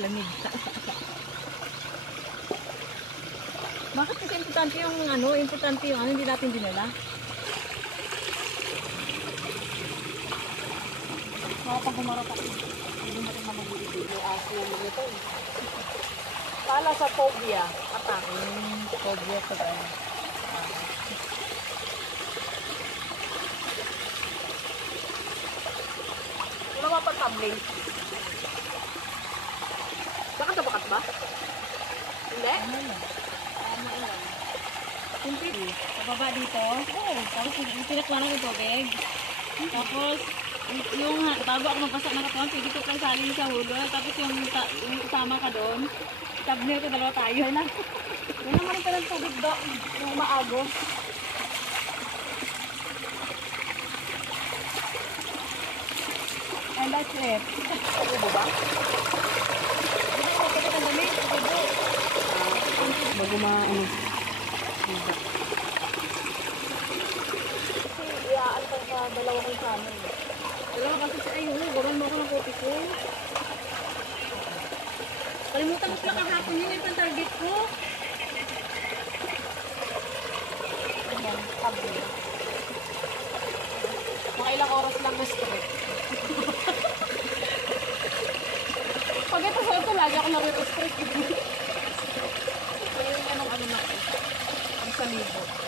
lamig. Bakit kasi importante yung hindi natin dinala? Pag humarap ako, hindi natin mamagigil. Aso yung mga ito eh. Pala sa phobia, atake. Phobia sa gano'n. Wala mapag-tabling. Bakat ba? Hindi? Tama lang. Simple. Pababa dito. Oo. Tapos tinaklangan yung tubig. Tapos, yung bago ako magpasak ng katawan, pwede ko kang salin sa hulo. Tapos yung kasama ka doon, tabnil ko, dalawa tayo na. Yan naman rin palang tubig doon. Yung maagos. And that's it. Ubo ba? Hindi ko magkakit ang dami. Ubo. Bago maano. Kasi iyaan ka sa dalawa kong channel. Dalawa kasi siya, ayun, gawan mo ako ng kopi ko. Kalimutan ko pala kahapon yun yung pang-target ko. Ayan, sabi. Mga ilang oras lang na straight. Pag ito sa ito, lagi ako na-restrict. Kaya yung ano na ko. Ang salibo.